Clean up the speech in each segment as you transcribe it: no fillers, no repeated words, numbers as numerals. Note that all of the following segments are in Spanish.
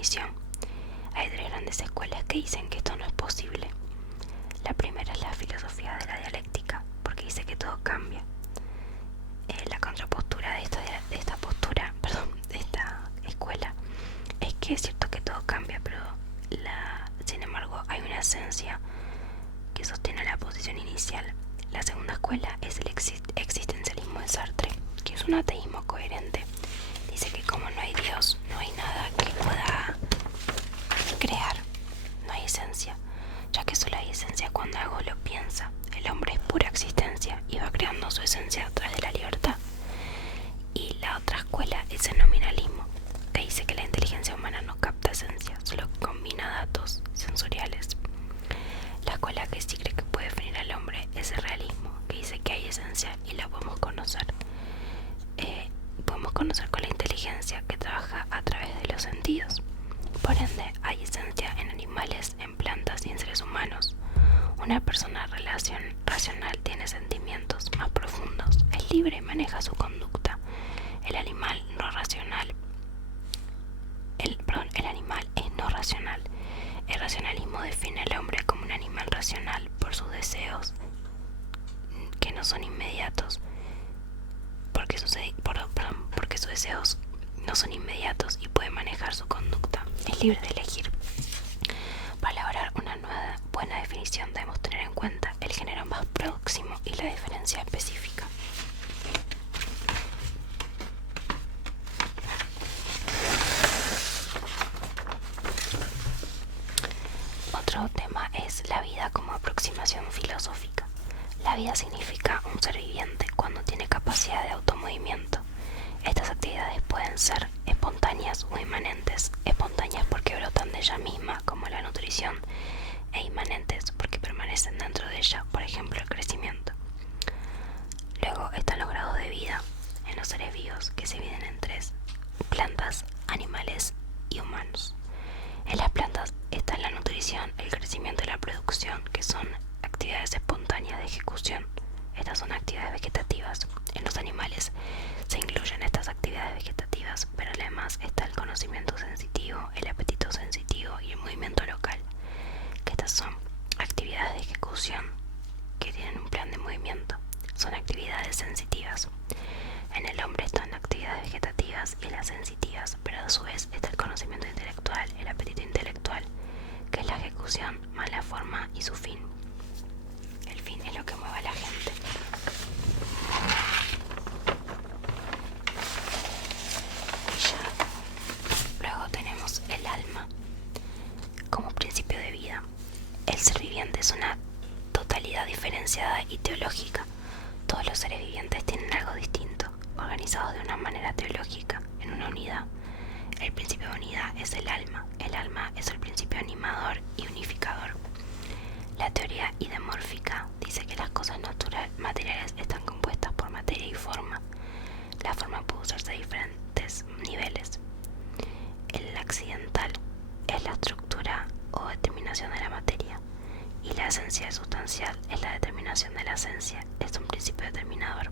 definición. Hay 3 grandes escuelas que dicen que esto no es posible. La primera es la filosofía de la dialéctica, porque dice que todo cambia. La contrapostura de esta escuela es que es cierto que todo cambia, pero sin embargo hay una esencia que sostiene la posición inicial. La segunda escuela es el existencialismo de Sartre, que es un ateísmo coherente. Dice que como no hay Dios, no hay nada que pueda crear, no hay esencia, ya que solo hay esencia cuando algo lo piensa. El hombre es pura existencia y va creando su esencia a través de la libertad. Y la otra escuela es el nominalismo, que dice que la inteligencia humana no capta esencia, solo combina datos sensoriales. La escuela que sí cree que puede definir al hombre es el realismo, que dice que hay esencia y la podemos conocer. Podemos conocer con la inteligencia que trabaja a través de los sentidos. Por ende, hay esencia en animales, en plantas y en seres humanos. Una persona racional tiene sentimientos más profundos, es libre y maneja su conducta. El animal es no racional. El racionalismo define al hombre como un animal racional por sus deseos que no son inmediatos, porque sus deseos no son inmediatos y puede manejar su conducta. Es libre de elegir. Para elaborar una nueva buena definición debemos tener en cuenta el género más próximo y la diferencia específica. Otro tema es la vida como aproximación filosófica. La vida significa un ser viviente cuando tiene capacidad de automovimiento. Estas actividades pueden ser espontáneas o inmanentes. Espontáneas porque brotan de ella misma, como la nutrición, e inmanentes porque permanecen dentro de ella, por ejemplo el crecimiento. Luego están los grados de vida en los seres vivos, que se dividen en 3: plantas, animales y humanos. En las plantas está la nutrición, el crecimiento y la producción, que son actividades espontáneas de ejecución. Estas son actividades vegetativas. En los animales se incluyen estas actividades vegetativas, pero además está el conocimiento sensitivo, el apetito sensitivo y el movimiento local, que estas son actividades de ejecución que tienen un plan de movimiento. Son actividades sensitivas. En el hombre están actividades vegetativas y las sensitivas, pero a su vez está el conocimiento intelectual, el apetito intelectual, que es la ejecución más la forma y su fin. El fin es lo que mueve a la gente. Luego tenemos el alma como principio de vida. El ser viviente es una totalidad diferenciada y teológica. Todos los seres vivientes tienen algo distinto, organizados de una manera teológica, en una unidad. El principio de unidad es el alma. El alma es el principio animador y unificador. La teoría idemórfica dice que las cosas materiales están compuestas por materia y forma. La forma puede usarse a diferentes niveles. El accidental es la estructura o determinación de la materia, y la esencia sustancial es la determinación de la esencia, es un principio determinador.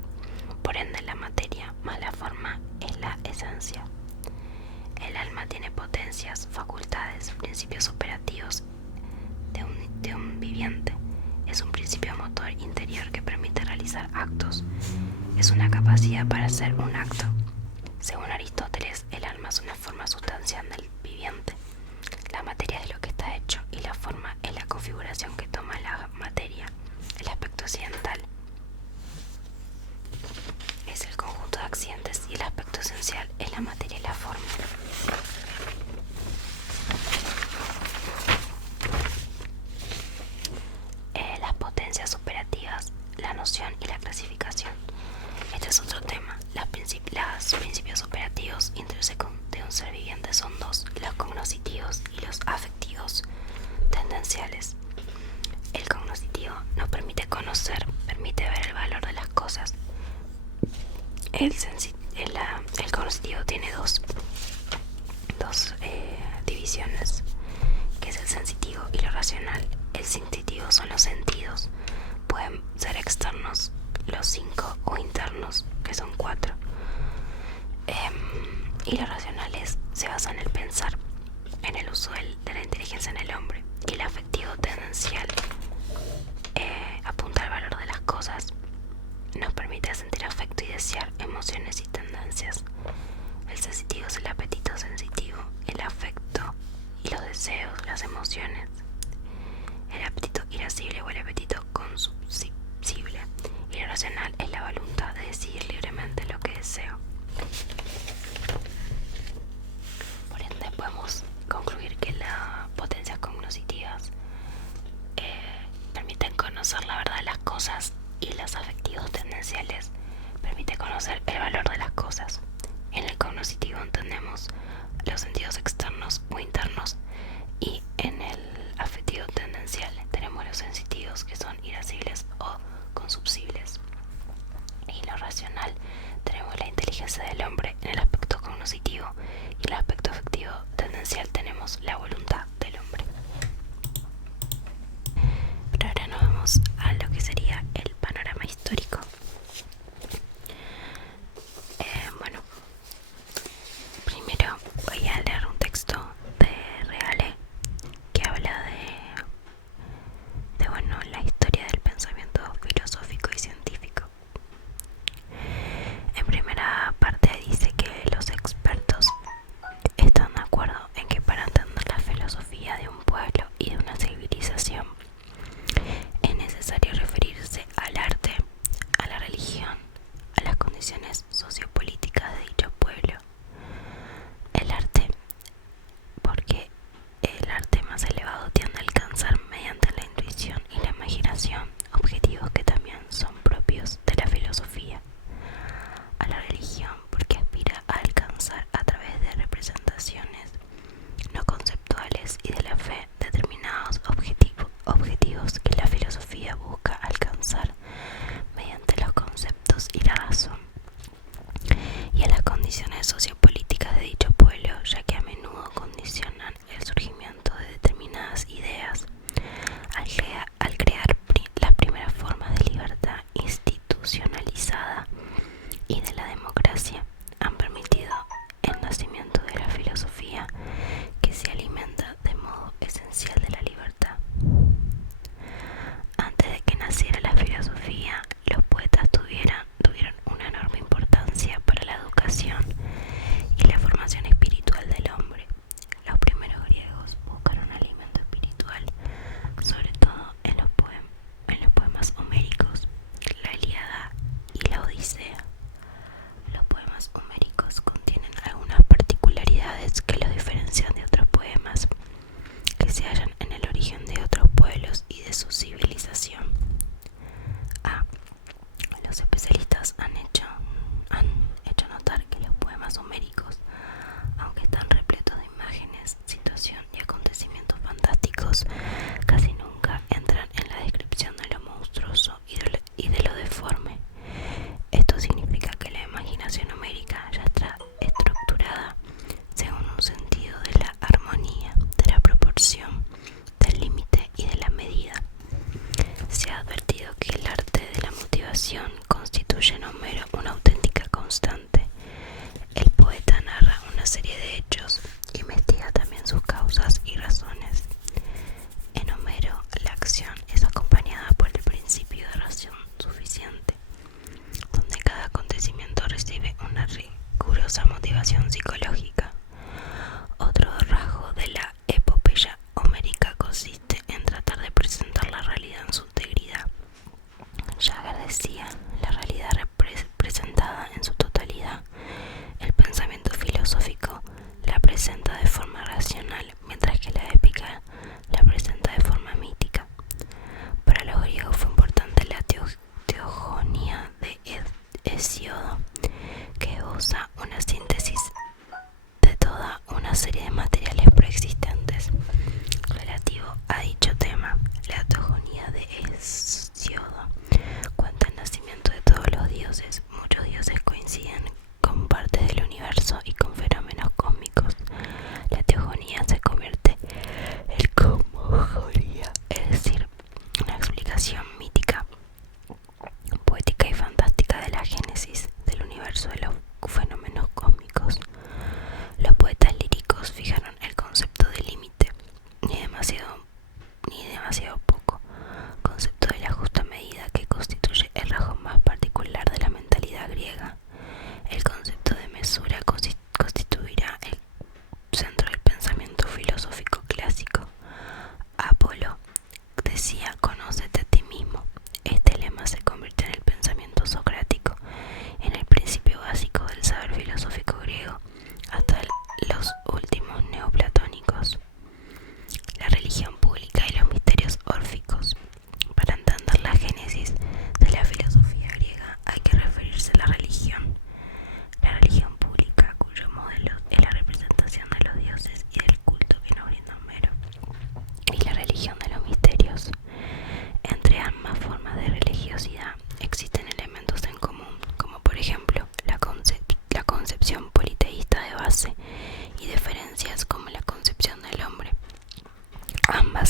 Por ende, la materia más la forma es la esencia. El alma tiene potencias, facultades, principios operativos de un viviente. Es un principio motor interior que permite realizar actos. Es una capacidad para hacer un acto. Según Aristóteles, el alma es una forma sustancial del viviente. La materia es lo que está hecho y la forma es la configuración que toma la materia. El aspecto accidental es el conjunto de accidentes y el aspecto esencial es la materia y la forma. Las potencias operativas, la noción y la clasificación. Este es otro tema. Los principios operativos intrínsecos de un ser viviente son 2: los cognoscitivos y los afectivos tendenciales. El cognoscitivo nos permite conocer, permite ver el valor de las cosas. El cognoscitivo tiene dos divisiones, que es el sensitivo y lo racional. El sensitivo son los sentidos, pueden ser externos, los 5, o internos, que son 4. Y los racionales se basan en el pensar. emociones. El apetito irascible o el apetito consubsible. Y lo racional es la voluntad de decidir libremente lo que deseo. Por ende, podemos concluir que las potencias cognitivas permiten conocer la verdad de las cosas, y los afectivos tendenciales permiten conocer el valor de las cosas. En el cognitivo entendemos los sentidos externos o internos, y en el afectivo tendencial tenemos los sensitivos, que son irascibles o consubsibles. Y en lo racional tenemos la inteligencia del hombre en el aspecto cognitivo, y en el aspecto afectivo tendencial tenemos la voluntad del hombre. Pero ahora nos vamos a lo que sería el panorama histórico. Bueno, primero voy a leer un texto de Reale que habla de bueno, la historia del pensamiento filosófico y científico. En primera parte dice que los expertos están de acuerdo en que para entender la filosofía de un pueblo y de una civilización es necesario referirse al arte, a la religión, a las condiciones sociopolíticas de dicho pueblo. El arte, porque el arte más elevado tiende a alcanzar mediante la intuición y la imaginación objetivos que también son propios de la filosofía. A la religión, porque aspira a alcanzar a través de representaciones no conceptuales y de la fe determinados objetivos que la filosofía busca alcanzar mediante los conceptos y la razón. Y a las condiciones sociopolíticas de dicho pueblo, ya que a menudo condicionan el surgimiento de determinadas ideas al crear las primeras formas de libertad institucionalizada y de la democracia, han permitido el nacimiento de la filosofía, que se alimenta de modo esencial de la libertad. Antes de que naciera la filosofía, los poetas tuvieron una enorme importancia para la educación y la formación espiritual del hombre. Los primeros griegos buscaron alimento espiritual, sobre todo en los poemas homéricos, la Ilíada y la Odisea. Los poemas homéricos contienen algunas particularidades que los diferencian de otros poemas que se hallan en el origen de otros pueblos y de su civilización. Los especialistas han hecho notar que los poemas homéricos, aunque están repletos de imágenes, situación y acontecimientos fantásticos, casi nunca entran en la descripción de lo monstruoso y de lo deforme. Esto significa que la imaginación homérica ya está estructurada según un sentido de la armonía, de la proporción, del límite y de la medida. Se ha advertido que el arte de la motivación constituye en Homero una auténtica constante. El poeta narra una serie de hechos, investiga también sus causas y razones. En Homero, la acción es acompañada por el principio de razón suficiente, donde cada acontecimiento recibe una rigurosa motivación psicológica. Otro rasgo de la epopeya homérica consiste en tratar de presentar la realidad en su integridad. Jagger decía: la realidad presentada en su totalidad. El pensamiento filosófico la presenta de forma racional, mientras que la épica la presenta de forma mítica. Para los griegos fue importante la teogonía de Hesíodo, que esboza una síntesis de toda una serie de materiales preexistentes relativo a dicho tema. La teogonía de Hesíodo cuenta el nacimiento de todos los dioses. Muchos dioses coinciden con partes del universo y con fenómenos cósmicos. La teogonía se convierte en cosmogonía, es decir, una explicación mítica, poética y fantástica de la génesis del universo, de los fenómenos cósmicos. Los poetas líricos fijaron el concepto de límite, ni demasiado poco, concepto de la justa medida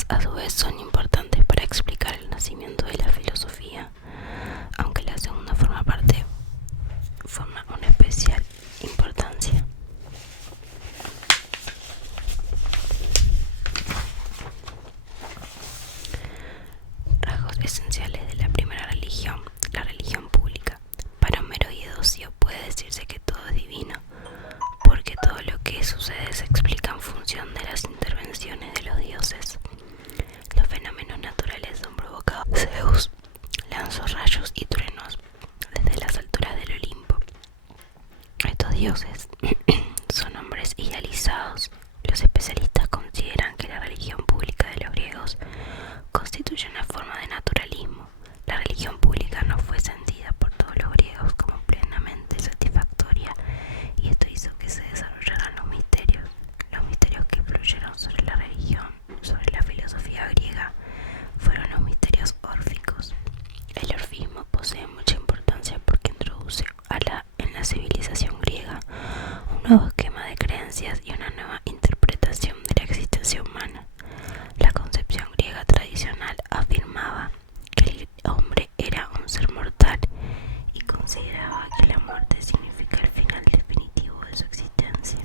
a su vez son importantes para explicar el nacimiento de la filosofía, aunque la segunda forma una especial importancia. Rasgos esenciales de la primera religión, la religión pública. Para Homero y Edocio puede decirse que todo es divino, porque todo lo que sucede se explica en función de las intervenciones de los dioses. Los fenómenos naturales son provocados. Zeus lanzó rayos y truenos desde las alturas del Olimpo. Estos dioses son hombres idealizados. Los especialistas consideran que la religión pública de los griegos constituye una forma de naturalismo. La religión pública no fue sentida por todos los griegos como plenamente satisfactoria, y esto hizo que se desarrollaran los misterios que influyeron sobre la religión, sobre la filosofía griega, fueron los misterios órficos. El orfismo posee mucha importancia porque introduce en la civilización griega un nuevo esquema de creencias y una nueva interpretación de la existencia humana. La concepción griega tradicional afirmaba que el hombre era un ser mortal y consideraba que la muerte significa el final definitivo de su existencia.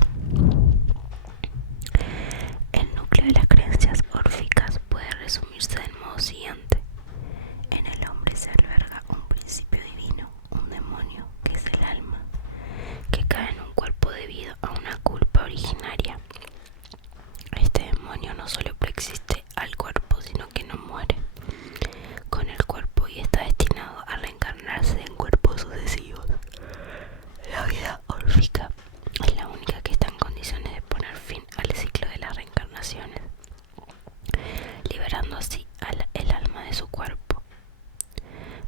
El núcleo de las creencias órficas puede resumirse del modo siguiente: en el hombre se alberga un principio divino, un demonio que es el alma, que cae en un cuerpo debido a una culpa originaria. Este demonio no solo preexiste al cuerpo, sino que no muere con el cuerpo y está destinado a reencarnarse en cuerpos sucesivos. La vida órfica es la única que está en condiciones de poner fin al ciclo de las reencarnaciones, liberando así el alma de su cuerpo.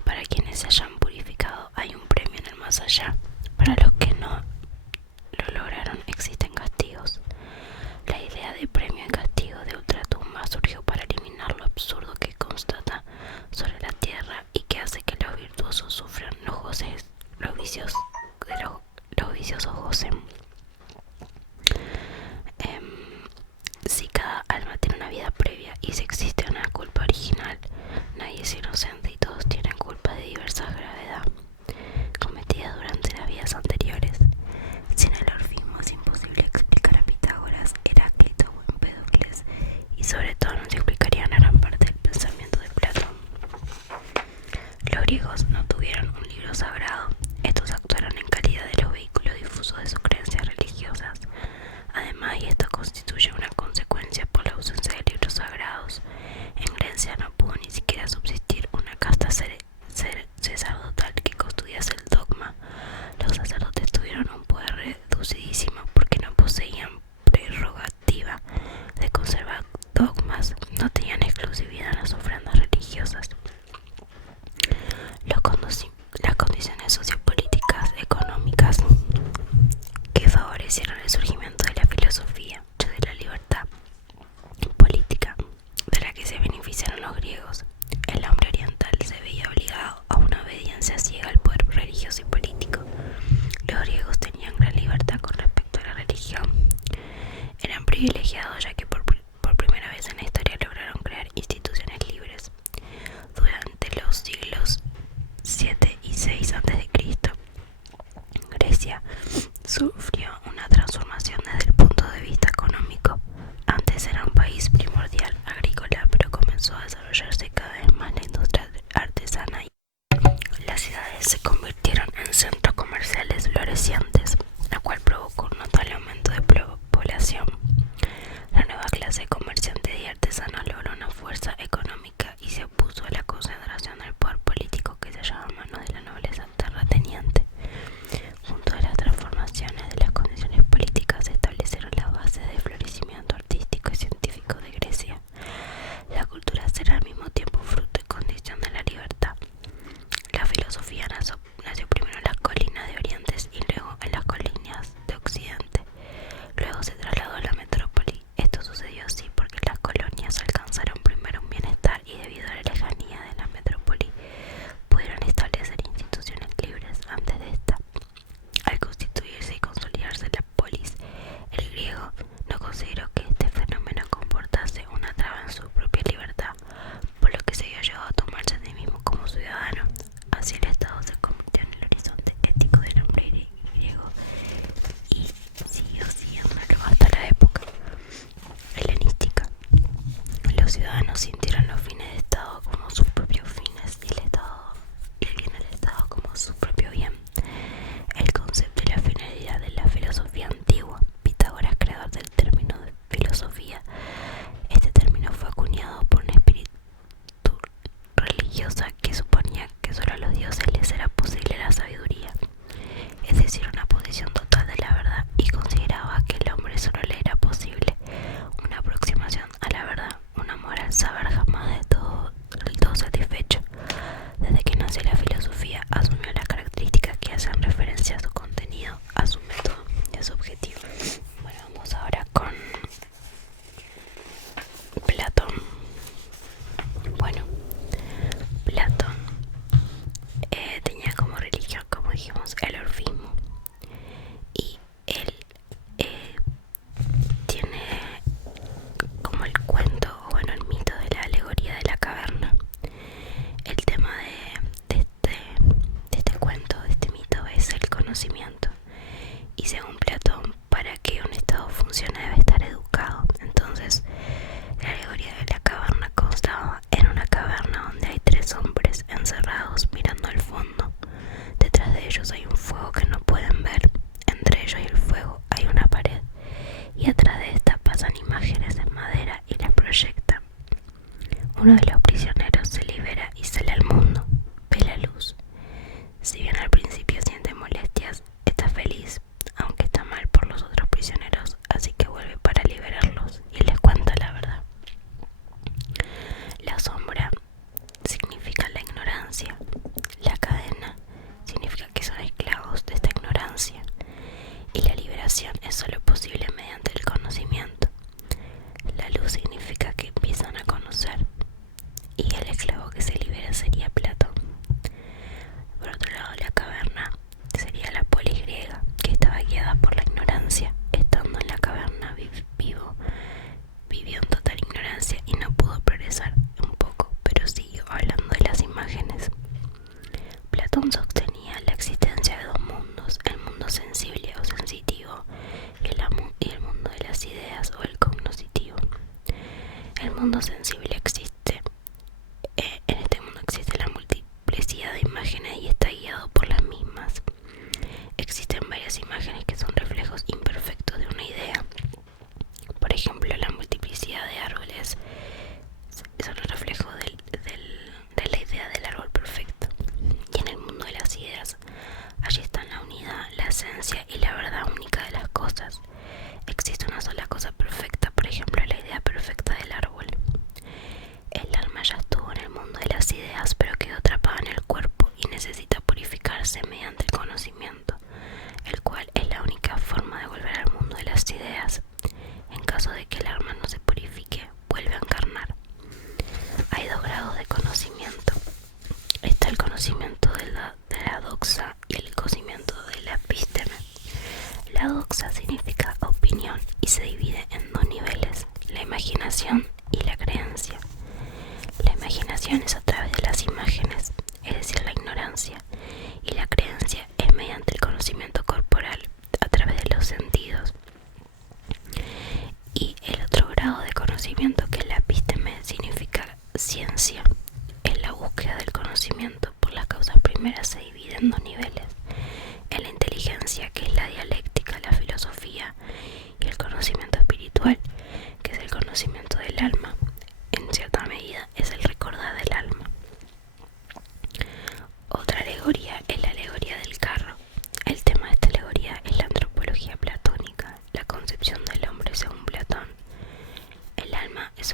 Para quienes se hayan purificado hay un premio en el más allá. Para los que no lo lograron existen castigos. La idea de premio y castigo de ultratumba surgió para eliminar lo absurdo que constata sobre la tierra y que hace que los virtuosos sufran los viciosos gocen. Si cada alma tiene una vida previa y si existe una culpa original, nadie es inocente y todos tienen culpa de diversa gravedad cometidas durante las vidas anteriores. Sin el orfismo es imposible explicar a Pitágoras, Heráclito o Empédocles, y sobre todo no se explicarían gran parte del pensamiento de Platón. Los griegos no tuvieron un libro sagrado. Estos actuaron en calidad de los vehículos difusos de sus creencias religiosas. Además, y esto constituye una consecuencia por la ausencia de libros sagrados, en Grecia no pudo ni siquiera subsistir una casta sacerdotal que custodiase el dogma. Los sacerdotes tuvieron un poder reducidísimo porque no poseían prerrogativa de conservar dogmas, no tenían exclusividad en las ofrendas religiosas. Las condiciones filosofía. Este término fue acuñado por un espíritu religiosa que suponía que solo a los dioses les era posible la sabiduría, es decir, una posición total de la verdad, y consideraba que al hombre solo le era posible una aproximación a la verdad, un amor al saber jamás del todo satisfecho. Desde que nació la filosofía asumió las características que hacen referencia a su contenido, a su método y a su objetivo. Bueno, vamos ahora con Platón. Bueno, Platón tenía como religión, como dijimos, el orfismo, y él tiene como el cuento, o bueno, el mito de la alegoría de la caverna. El tema de este cuento, de este mito, es el conocimiento, y según Platón, para que un estado funcione debe estar educado. Entonces, la alegoría de la caverna constaba en una caverna donde hay tres hombres encerrados mirando al fondo. Detrás de ellos hay un fuego que no pueden ver. Entre ellos y el fuego hay una pared, y atrás de esta pasan imágenes en madera y las proyectan. Uno de los prisioneros se libera y sale al mundo, ve la luz. Si bien al principio siente molestias, está feliz, aunque está mal por los otros prisioneros, así que vuelve para liberarlos y les cuenta la verdad. La sombra significa la ignorancia, la cadena significa que son esclavos de esta ignorancia, y la liberación es solo posible mediante el conocimiento. La luz significa que empiezan a conocer, y el esclavo que se libera sería Platón. Por otro lado, la caverna sería la polis griega, que estaba guiada por la ignorancia. Estando en la caverna vivió en total ignorancia y no pudo progresar un poco, pero siguió hablando de las imágenes. Platón sostenía la existencia de dos mundos, el mundo sensible o sensitivo y el mundo de las ideas o el cognoscitivo. El mundo sensible existe. En este mundo existe la multiplicidad de imágenes y está guiado por las mismas. Existen varias imágenes que son reflejos imperfectos de una idea. Por ejemplo, la multiplicidad de árboles son el reflejo de la idea del árbol perfecto. Y en el mundo de las ideas, allí están la unidad, la esencia y la verdad única de las cosas. Existe una sola cosa perfecta, por ejemplo, la idea perfecta del árbol. El alma ya estuvo en el mundo de las ideas, pero quedó atrapada en el cuerpo y necesita purificarse mediante el conocimiento, el cual es la única forma de volver al mundo de las ideas. En caso de que el alma no se purifique, vuelve a encarnar. Hay dos grados de conocimiento. Está el conocimiento de la doxa y el conocimiento de la epísteme. La doxa significa opinión y se divide en dos niveles: la imaginación y la creencia. La imaginación es a través de las imágenes, es decir, la ignorancia, y la creencia es mediante el conocimiento corporal, a través de los sentidos. Y el otro grado de conocimiento, que es la epísteme, significa ciencia. Es la búsqueda del conocimiento por las causas primeras, se divide en dos niveles: en la inteligencia, que es la dialéctica, la filosofía, y el conocimiento espiritual, que es el conocimiento del alma. En cierta medida es el recordar del alma. Otra alegoría es la alegoría del carro. El tema de esta alegoría es la antropología platónica, la concepción del hombre según Platón. El alma es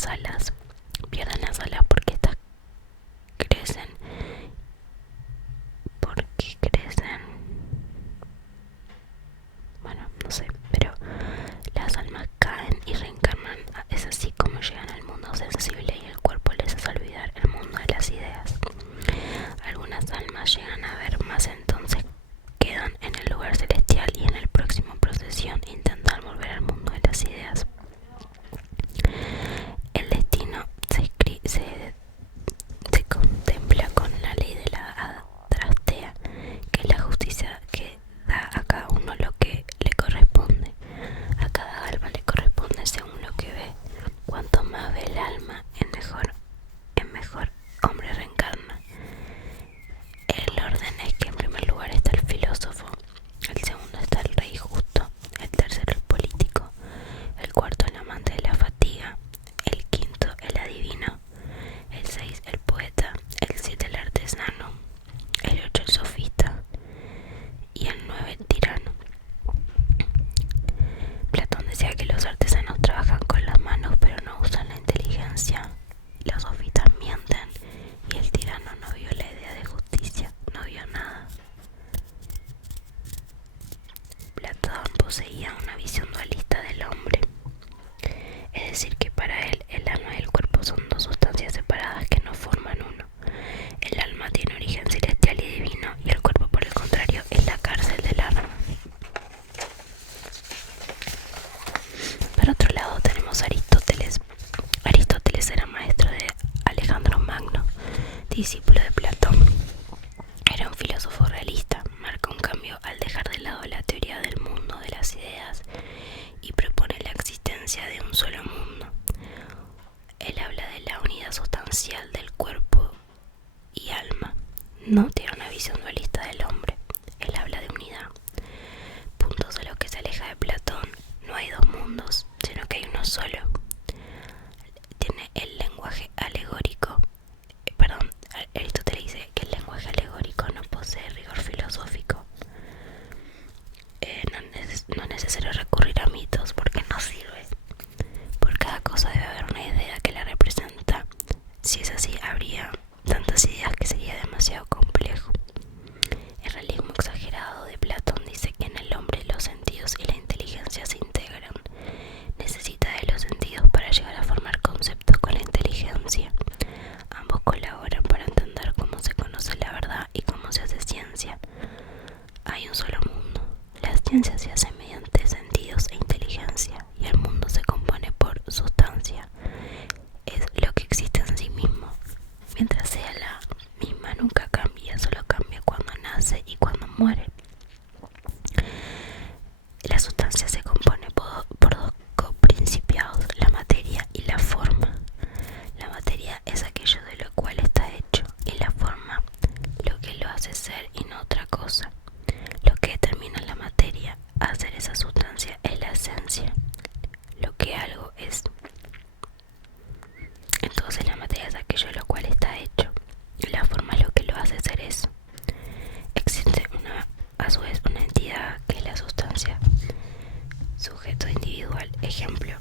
las alas. Pierden las alas porque estas crecen. ¿Por qué crecen? Bueno, no sé, pero las almas caen y reencarnan. Es así como llegan al mundo sensible y el cuerpo les hace olvidar el mundo de las ideas. Algunas almas llegan a ver más, entonces quedan en el lugar celestial y en el próximo procesión intentan volver al mundo de las ideas. El destino se contempla con la ley de la adrastea, que es la justicia que da a cada uno lo que le corresponde. A cada alma le corresponde según lo que ve. Cuanto más ve el alma, en mejor hombre reencarna. El orden es que en primer lugar está el filósofo, el segundo está el rey justo, el tercero el político, el cuarto el amante de la fatiga, el quinto el adivino, el 6 el poeta, el 7 el artesano, el 8 el sofista y el 9 el tirano. Platón decía que los artesanos trabajan con las manos pero no usan la inteligencia. Los sofistas mienten y el tirano no vio la idea de justicia, no vio nada. Platón poseía una visión dualista del hombre, es decir que para él el alma y el cuerpo son dos sustancias separadas que no forman uno. El alma tiene origen celestial y divino y el cuerpo, por el contrario, es la cárcel del alma. Por otro lado tenemos a Aristóteles. Aristóteles era maestro de Alejandro Magno, discípulo de Platón. Era un filósofo realista, marca un cambio al dejar de lado la teoría del mundo de las ideas y propone la existencia de un solo mundo. Él habla de la unidad sustancial del cuerpo y alma. No tiene una visión dualista del hombre. Él habla de unidad. Puntos a los que se aleja de Platón. No hay dos mundos, sino que hay uno solo. Tiene el lenguaje alegórico. Aristóteles dice que el lenguaje alegórico no posee rigor filosófico. No es necesario recurrir a mitos porque no sirve. Por cada cosa debe haber una idea que la representa. Si es así, habría tantas ideas que sería demasiado complejo. El realismo exagerado de Platón dice que en el hombre los sentidos y la inteligencia se integran. Necesita de los sentidos para llegar a formar conceptos con la inteligencia. Ambos colaboran para entender cómo se conoce la verdad y cómo se hace ciencia. Hay un solo mundo. La ciencia se hace mediante sentidos e inteligencia y el mundo se compone por sustancia. Es lo que existe en sí mismo. Mientras sea la misma, nunca cambia, solo cambia cuando nace y cuando muere. La sustancia se compone por dos coprincipiados, la materia y la forma. La materia es aquello de lo cual está hecho y la forma lo que lo hace ser y no otra cosa. Lo que determina la materia a ser esa sustancia es la esencia, lo que algo es. Entonces la materia es aquello de lo cual está hecho y la forma es lo que lo hace ser eso. Existe a su vez una entidad que es la sustancia, sujeto individual, ejemplo,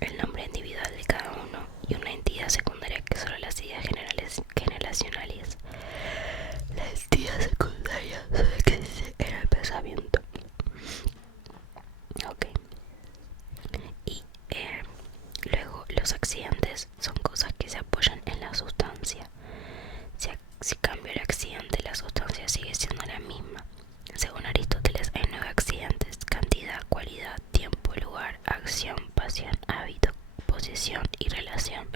el nombre individual de cada uno, y una entidad secundaria que son las ideas generacionales. La entidad secundaria solo existe en el pensamiento. Ok. Y luego los accidentes son cosas que se apoyan en la sustancia. Si cambia el accidente, la sustancia sigue siendo la misma. Según Aristóteles hay 9 accidentes: cantidad, cualidad, tiempo, lugar, acción, pasión, hábito, posesión y relación.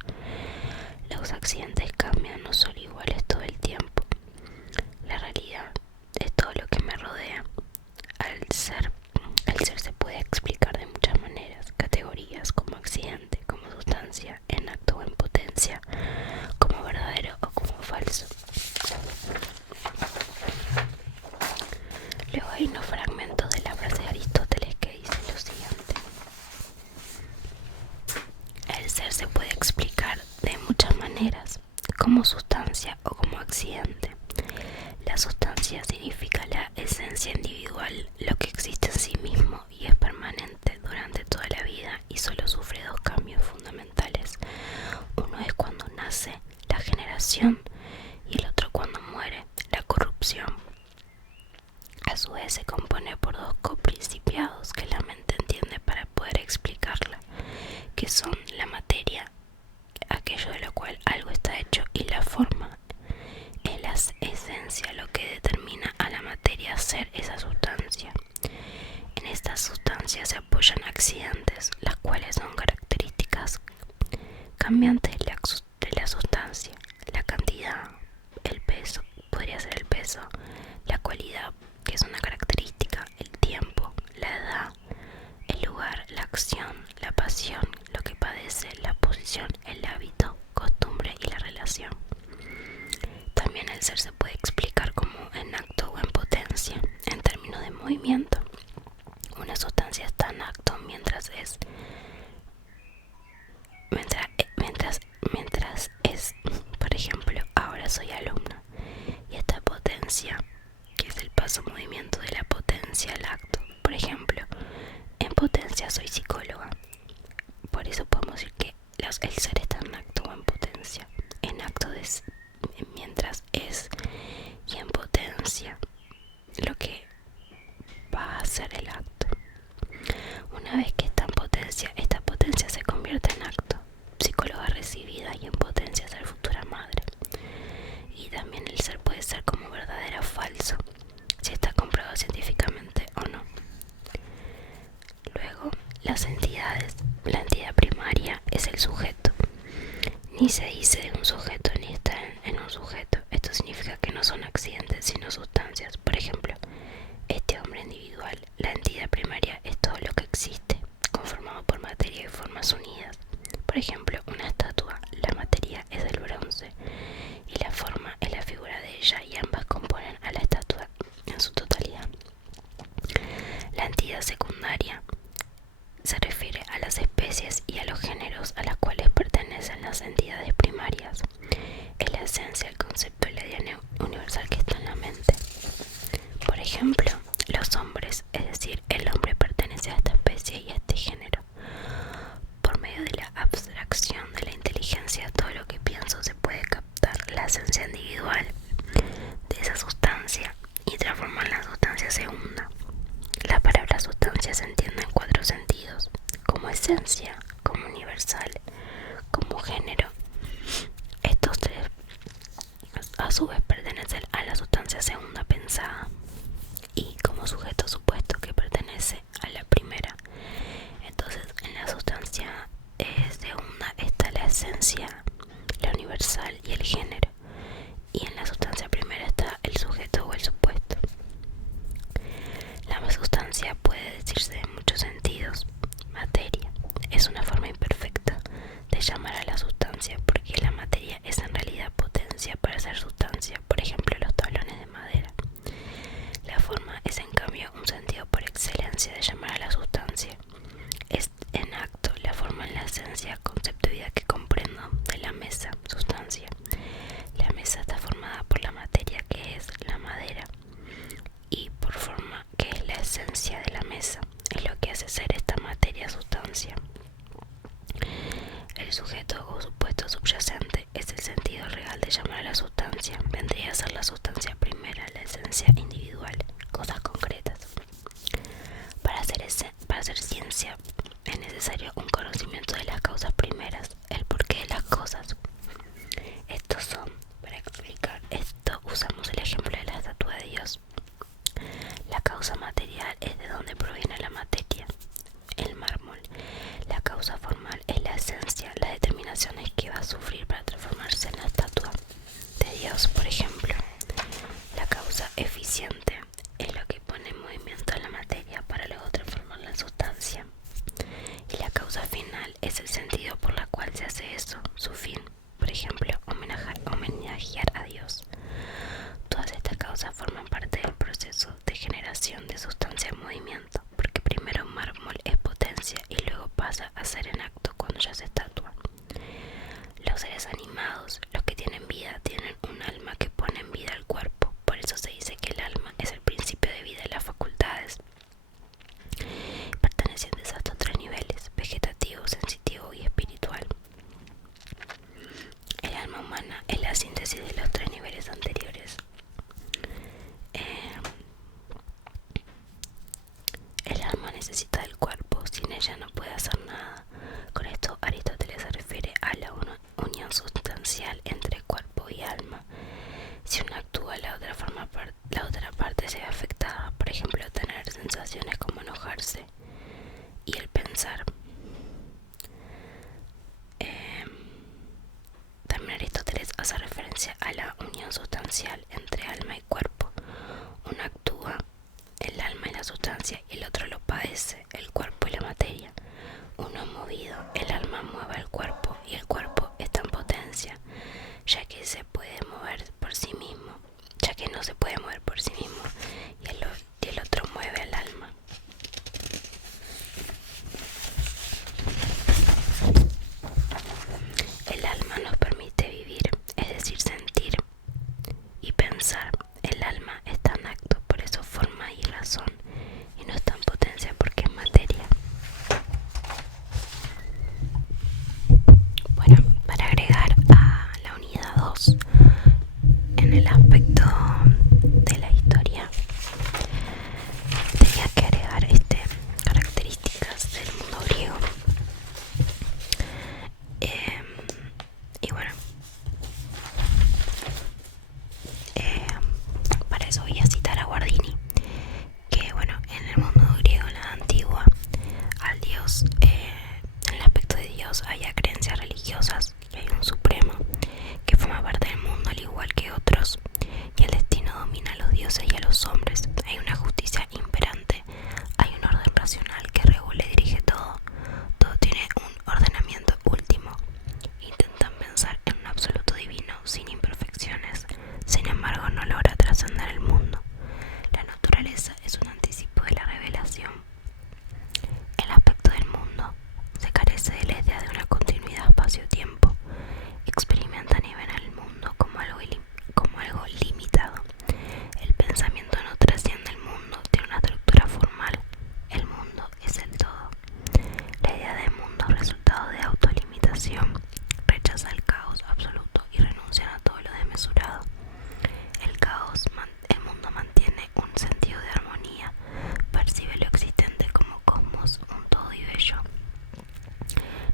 Los accidentes cambian, no son iguales todo el tiempo. La realidad es todo lo que me rodea. El ser se puede explicar de muchas maneras, categorías, como accidente, como sustancia, en acto o en potencia, como verdadero o como falso. Luego hay unos fragmentos de la frase de Aristóteles que dice lo siguiente: el ser se puede explicar de muchas maneras, como sustancia o como accidente. La sustancia significa la esencia individual, lo que existe en sí mismo y es permanente durante toda la vida y solo sufre dos cambios fundamentales: cambiante de la sustancia, la cantidad, el peso, podría ser el peso, la cualidad, que es una característica, el tiempo, la edad, el lugar, la acción, la pasión, lo que padece, la posición, el hábito, costumbre y la relación. También el ser se puede explicar como en acto o en potencia, en términos de movimiento. Una sustancia está en acto mientras es, por ejemplo, ahora soy alumno, y esta potencia, que es el paso movimiento de la potencia al acto. Por ejemplo, en potencia soy psicóloga. Por eso podemos decir que el ser está en acto o en potencia. En acto es mientras es, y en potencia lo que va a ser el acto. Una vez que está en potencia, esta potencia se convierte en acto. Psicóloga recibida, y en potencia ser futura madre. Y también el ser puede ser como verdadero o falso, si está comprobado científicamente o no. Luego, las entidades. La entidad primaria es el sujeto. Ni se dice de un sujeto ni está en un sujeto. Esto significa que no son accidentes sino sustancias. Por ejemplo, este hombre individual, la entidad primaria es todo lo que existe, conformado por materia y formas unidas. Por ejemplo, una estatua, la materia es el bronce y la forma es la figura de ella, y ambas componen a la estatua en su totalidad. La entidad secundaria se refiere a las especies y a los géneros a las cuales pertenecen las entidades primarias. Es la esencia, el concepto y la idea universal que está en la mente. Por ejemplo, los hombres, es decir, el hombre pertenece a esta especie y a este género. Por medio de la abstracción de la inteligencia, todo lo que pienso se puede captar la esencia individual de esa sustancia y transformar la sustancia segunda. La palabra sustancia se entiende en 4 sentidos: como esencia, como universal, como género. Estos 3 a su vez pertenecen a la sustancia segunda pensada, y como sujeto supuesto que pertenece a la primera. Entonces, en la sustancia segunda está la esencia, la universal y el género, y en la sustancia primera está el sujeto o el supuesto. La sustancia puede decirse en muchos sentidos. Materia es una forma imperfecta de llamar a la sustancia, porque la materia es en realidad potencia para ser sustancia. Por ejemplo, los tablones de madera. La forma es en cambio un sentido por excelencia de llamar a la sustancia. Es en acto la forma en la esencia, conceptualidad que comprendo de la mesa, sustancia. La mesa está formada por la materia, que es la madera, y por forma, que es la esencia de la mesa. Es lo que hace ser esta materia sustancia. El sujeto o supuesto subyacente es el sentido real de llamar a la sustancia. Vendría a ser la sustancia primera, la esencia individual, cosas concretas. Para hacer ciencia es necesario un conocimiento de las causas primeras, el porqué de las cosas. Estos son, para explicar esto, usamos el ejemplo de la estatua de Dios. La causa material es de donde proviene la materia, el mármol. La causa formal es la esencia, las determinaciones que va a sufrir para transformarse en la estatua de Dios. Por ejemplo, la causa eficiente es lo que pone en movimiento a la materia para luego transformarla en sustancia. Y la causa final es el sentido por la cual se hace eso, su fin. Por ejemplo, homenajear a Dios. Todas estas causas forman parte del proceso de generación de sustancia en movimiento, porque primero mármol es potencia y luego pasa a ser en acto cuando ya es estatua. Los seres animados, los que tienen vida, tienen un alma que pone en vida al cuerpo. Por eso se dice que el alma es el principio de vida de las facultades, pertenecientes a estos 3 niveles: vegetativo, sensitivo y espiritual. El alma humana es la síntesis de los 3 niveles anteriores. El alma necesita del cuerpo, sin ella no puede hacer nada. Con esto Aristóteles se refiere a la unión sustancial entre cuerpo y alma. Si uno actúa, la otra parte se ve afectada. Por ejemplo, tener sensaciones como enojarse y el pensar. hace referencia a la unión sustancial entre alma y cuerpo. Uno actúa, el alma y la sustancia, y el otro lo padece, el cuerpo y la materia. Uno es movido, el alma mueve al cuerpo y el cuerpo está en potencia, ya que se puede mover por sí mismo, ya que no se puede mover por sí mismo, y el otro mueve al alma. El alma nos permite vivir, es decir, sentir y pensar. El alma está en acto, por eso forma y razón, y no está en potencia porque es materia. Bueno, para agregar a la unidad 2, en el aspecto de la historia, tenía que agregar características del mundo griego. Y bueno, para eso voy a citar a Guardini, que bueno, en el mundo griego, en la edad antigua, al dios, en el aspecto de Dios, había creencias religiosas, que hay un supremo que forma parte del mundo al igual que otros, y el destino domina a los dioses y a los hombres. Hay una justicia imperante, hay un orden racional que regula y dirige todo. Todo tiene un ordenamiento último. Intentan pensar en un absoluto divino sin imperfecciones, sin embargo no logra trascender el mundo. La naturaleza es un anticipo de la revelación. El aspecto del mundo se carece de la idea de una continuidad espacio-tiempo. Experimentan y ven al mundo como algo limitado. El pensamiento no trasciende el mundo, tiene una estructura formal. El mundo es el todo. La idea de mundo es resultado de autolimitación. Rechaza el caos absoluto y renuncian a todo lo desmesurado. El mundo mantiene un sentido de armonía, percibe lo existente como cosmos, un todo y bello.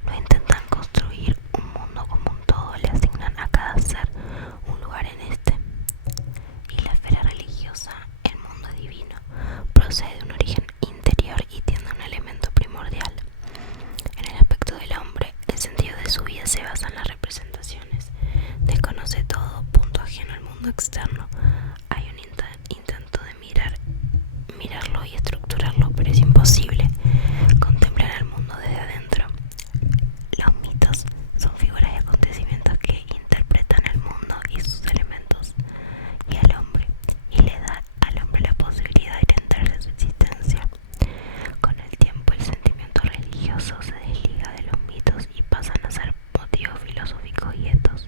No intentan construir un mundo como un todo, le asignan a cada ser un lugar en este. Y la esfera religiosa, el mundo divino, procede de un origen interior y tiene un elemento primordial. En el aspecto del hombre, el sentido de su vida se basa en las representaciones. Desconoce todo, punto ajeno al mundo externo. Hay un intento de mirarlo y estructurarlo, pero es imposible. Contemplar el mundo desde adentro. Los mitos son figuras y acontecimientos que interpretan el mundo y sus elementos y al hombre, y le da al hombre la posibilidad de enterarse de su existencia. Con el tiempo, el sentimiento religioso se desliga de los mitos y pasan a ser motivos filosóficos y éticos.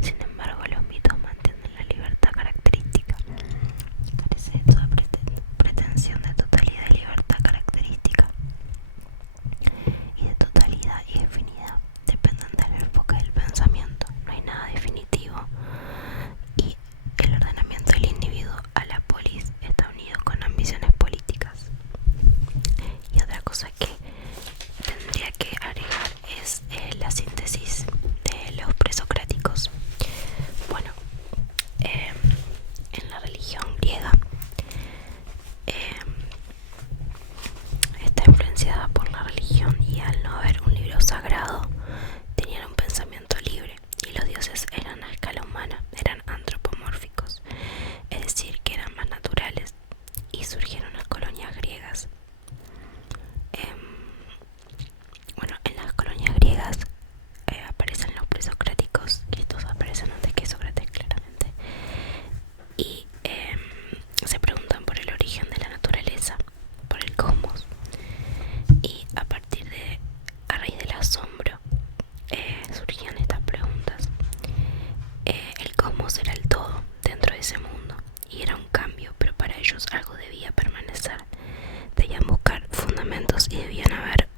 Sin embargo, los mitos mantienen la libertad característica. Carece de toda pretensión de totalidad y libertad característica, y de totalidad y definida. Dependen del enfoque del pensamiento. No hay nada definitivo. Y el ordenamiento del individuo a la polis está unido con ambiciones políticas. Y otra cosa que tendría que agregar es la síntesis de los presocráticos. Bueno, en la religión griega está influenciada por la religión, y al no haber un libro sagrado tenían un pensamiento libre, y los dioses eran a escala humana, eran antropomórficos, es decir, que eran más naturales, y surgieron las colonias griegas. Bueno, en las colonias griegas aparecen los presocráticos, que estos aparecen antes que Sócrates claramente, y se preguntan por el origen de la naturaleza, por el cosmos, y a raíz del asombro surgían estas preguntas. El cosmos era el todo dentro de ese mundo, y era un cambio, pero para ellos algo debía permanecer. Debían buscar fundamentos y debían haber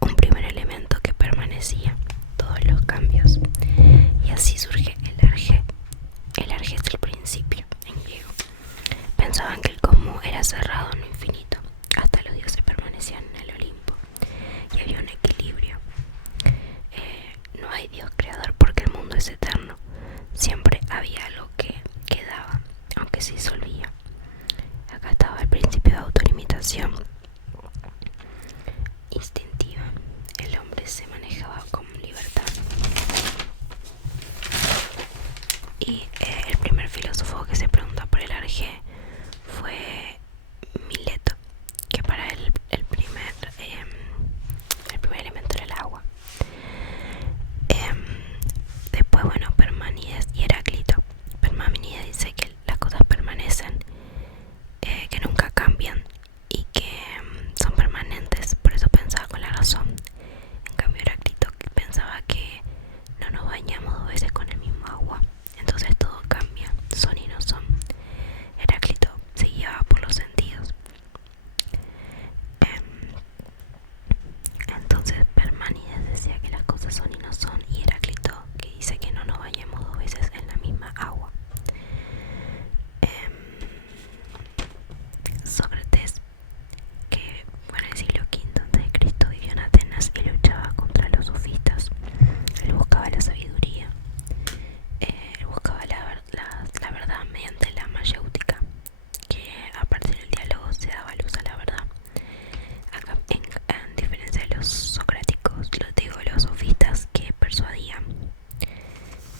un primer elemento que permanecía todos los cambios. Y así surge el arjé. El arjé es el principio en griego. Pensaban que el cosmos era cerrado en lo infinito. Hasta los dioses permanecían en el Olimpo y había un equilibrio. No hay Dios